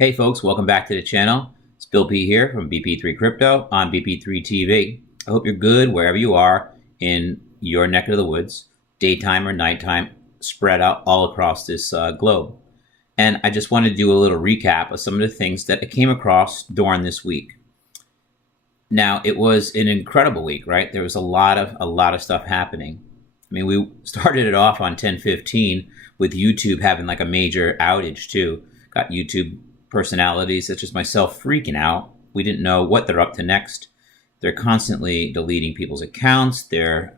Hey folks, welcome back to the channel. It's Bill P here from BP3 Crypto on BP3 TV. I hope you're good wherever you are in your neck of the woods, daytime or nighttime, spread out all across this globe. And I just wanted to do a little recap of some of the things that I came across during this week. Now, it was an incredible week, right? There was a lot of stuff happening. I mean, we started it off on 10/15 with YouTube having like a major outage too. Got YouTube personalities such as myself freaking out. We didn't know what they're up to next. They're constantly deleting people's accounts. They're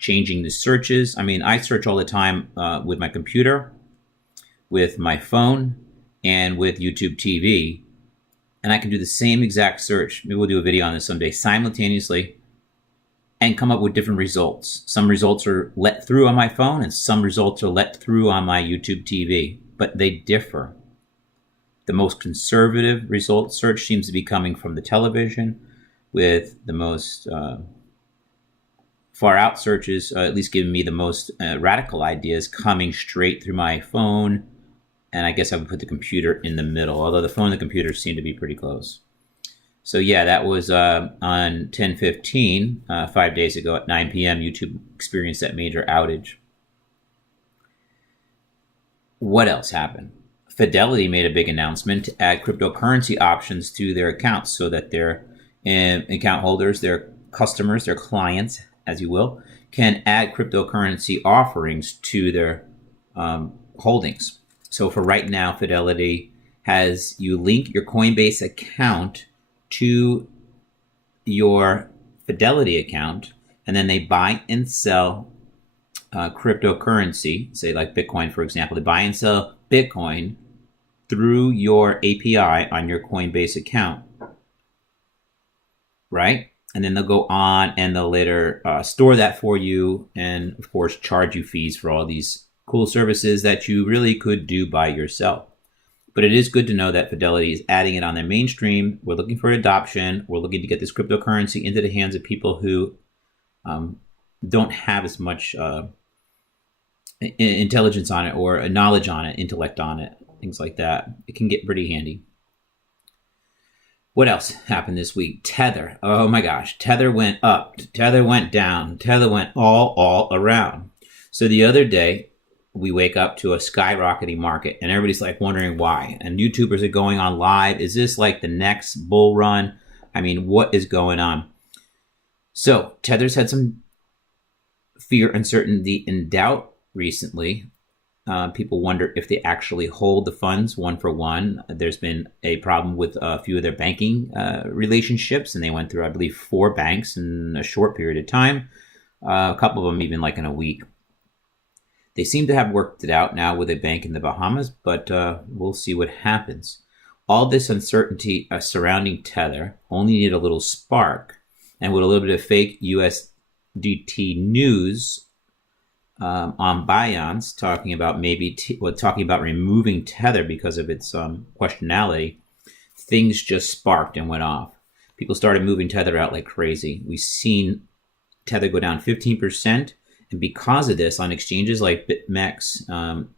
changing the searches. I mean, I search all the time with my computer, with my phone, and with YouTube TV. And I can do the same exact search. Maybe we'll do a video on this someday simultaneously and come up with different results. Some results are let through on my phone and some results are let through on my YouTube TV, but they differ. The most conservative result search seems to be coming from the television, with the most far out searches, at least giving me the most radical ideas, coming straight through my phone. And I guess I would put the computer in the middle, although the phone and the computer seem to be pretty close. So yeah, that was on 10/15, 5 days ago at 9 p.m. YouTube experienced that major outage. What else happened? Fidelity made a big announcement to add cryptocurrency options to their accounts so that their account holders, their customers, their clients, as you will, can add cryptocurrency offerings to their holdings. So for right now, Fidelity has you link your Coinbase account to your Fidelity account, and then they buy and sell cryptocurrency, say like Bitcoin, for example. They buy and sell Bitcoin through your API on your Coinbase account, right? And then they'll go on and they'll later store that for you and, of course, charge you fees for all these cool services that you really could do by yourself. But it is good to know that Fidelity is adding it on their mainstream. We're looking for adoption. We're looking to get this cryptocurrency into the hands of people who don't have as much intelligence on it or knowledge on it, intellect on it, things like that. It can get pretty handy. What else happened this week? Tether. Oh my gosh. Tether went up. Tether went down. Tether went all around. So the other day, we wake up to a skyrocketing market and everybody's like wondering why. And YouTubers are going on live. Is this like the next bull run? I mean, what is going on? So Tether's had some fear, uncertainty, and doubt recently. People wonder if they actually hold the funds one for one. There's been a problem with a few of their banking relationships, and they went through, I believe, 4 banks in a short period of time. A couple of them even like in a week. They seem to have worked it out now with a bank in the Bahamas, but we'll see what happens. All this uncertainty surrounding Tether only needed a little spark, and with a little bit of fake USDT news on Binance talking about talking about removing Tether because of its questionality, things just sparked and went off. People started moving Tether out like crazy. We've seen Tether go down 15%. And because of this, on exchanges like BitMEX and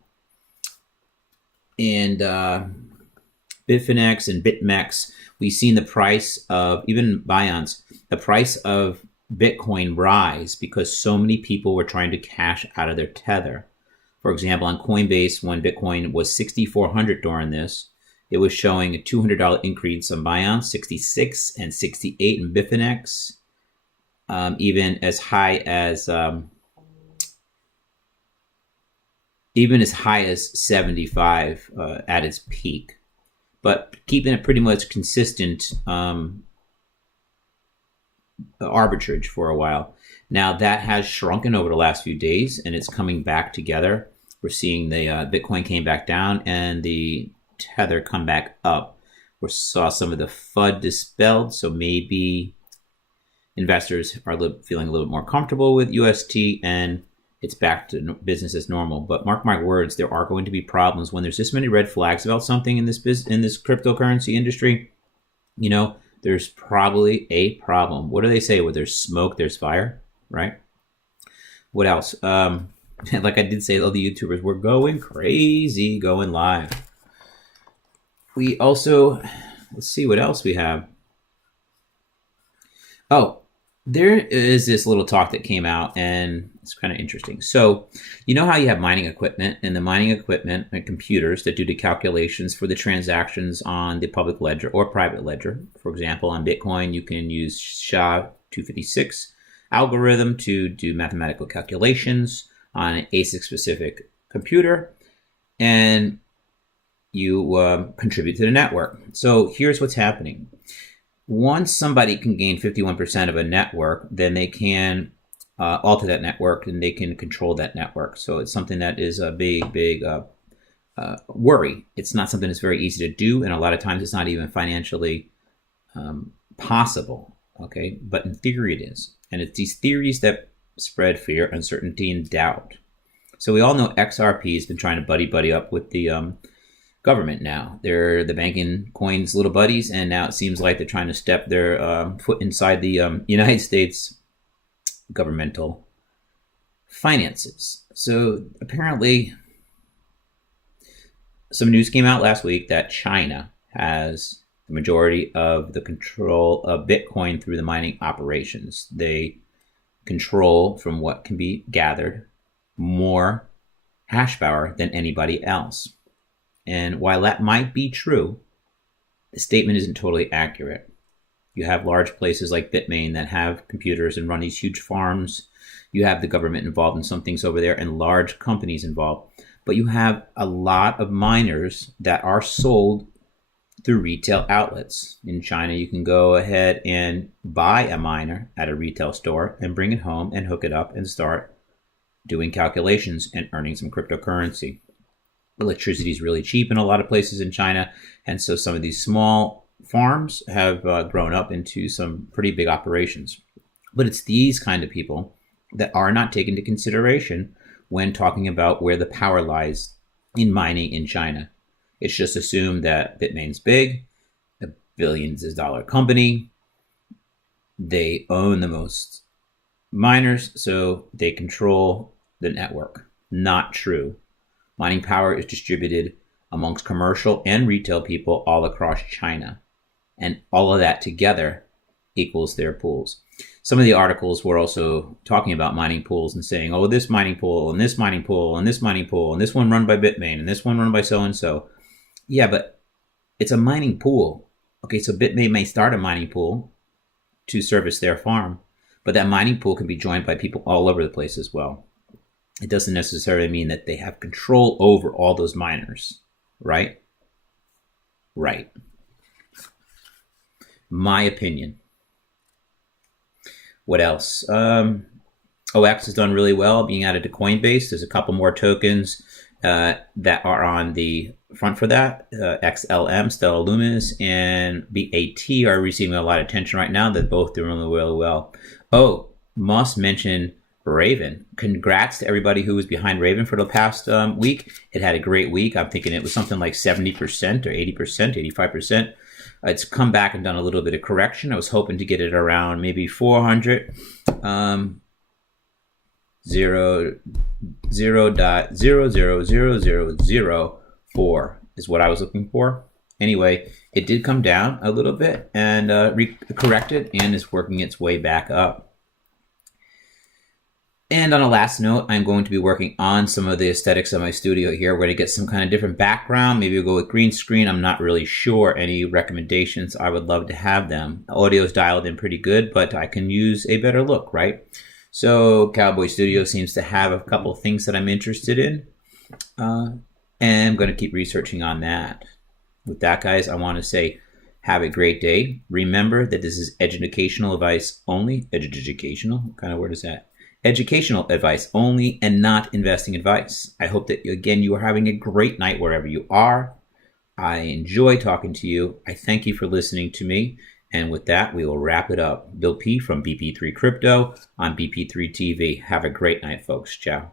Bitfinex and BitMEX, we've seen the price of, even Binance, the price of Bitcoin rise because so many people were trying to cash out of their Tether. For example, on Coinbase, when Bitcoin was 6,400 during this, it was showing a $200 increase on Binance, 66 and 68 in Bitfinex, even as high as 75 at its peak, but keeping it pretty much consistent arbitrage for a while. Now that has shrunken over the last few days and it's coming back together. We're seeing the Bitcoin came back down and the Tether come back up. We saw some of the FUD dispelled, so maybe investors are feeling a little bit more comfortable with UST and it's back to business as normal. But mark my words, there are going to be problems when there's this many red flags about something in this cryptocurrency industry. You know, there's probably a problem. What do they say? Where there's smoke, there's fire, right? What else? Like I did say, all the YouTubers were going crazy, going live. we also, let's see what else we have. Oh, there is this little talk that came out, and it's kind of interesting. So, you know how you have mining equipment, and the mining equipment and computers that do the calculations for the transactions on the public ledger or private ledger. For example, on Bitcoin, you can use SHA-256 algorithm to do mathematical calculations on an ASIC-specific computer, and you contribute to the network. So here's what's happening. Once somebody can gain 51% of a network, then they can alter that network and they can control that network. So it's something that is a big worry. It's not something that's very easy to do, and a lot of times it's not even financially possible. Okay, but in theory it is. And it's these theories that spread fear, uncertainty, and doubt. So we all know XRP has been trying to buddy up with the government now. They're the banking coins little buddies, and now it seems like they're trying to step their foot inside the United States governmental finances. So apparently some news came out last week that China has the majority of the control of Bitcoin through the mining operations. They control, from what can be gathered, more hash power than anybody else. And while that might be true, the statement isn't totally accurate. You have large places like Bitmain that have computers and run these huge farms. You have the government involved in some things over there and large companies involved. But you have a lot of miners that are sold through retail outlets. In China, you can go ahead and buy a miner at a retail store and bring it home and hook it up and start doing calculations and earning some cryptocurrency. Electricity is really cheap in a lot of places in China, and so some of these small farms have grown up into some pretty big operations. But it's these kind of people that are not taken into consideration when talking about where the power lies in mining in China. It's just assumed that Bitmain's big, a billions of dollar company, they own the most miners, so they control the network. Not true. Mining power is distributed amongst commercial and retail people all across China. And all of that together equals their pools. Some of the articles were also talking about mining pools and saying, oh, this mining pool and this mining pool and this mining pool and this one run by Bitmain and this one run by so-and-so. Yeah, but it's a mining pool. Okay, so Bitmain may start a mining pool to service their farm, but that mining pool can be joined by people all over the place as well. It doesn't necessarily mean that they have control over all those miners, right? Right. My opinion. What else? OX has done really well being added to Coinbase. There's a couple more tokens that are on the front for that. XLM, Stellar Lumis, and BAT are receiving a lot of attention right now. They're both doing really well. Oh, must mention Raven. Congrats to everybody who was behind Raven for the past week. It had a great week. I'm thinking it was something like 70% or 80%, 85%. It's come back and done a little bit of correction. I was hoping to get it around maybe 400. 0.000004 is what I was looking for. Anyway, it did come down a little bit and corrected and is working its way back up. And on a last note, I'm going to be working on some of the aesthetics of my studio here. We're going to get some kind of different background. Maybe we'll go with green screen. I'm not really sure. Any recommendations? I would love to have them. Audio is dialed in pretty good, but I can use a better look, right? So Cowboy Studio seems to have a couple of things that I'm interested in. And I'm going to keep researching on that. With that, guys, I want to say have a great day. Remember that this is educational advice only. Educational? What kind of word is that? Educational advice only and not investing advice. I hope that, again, you are having a great night wherever you are. I enjoy talking to you. I thank you for listening to me. And with that, we will wrap it up. Bill P. from BP3 Crypto on BP3 TV. Have a great night, folks. Ciao.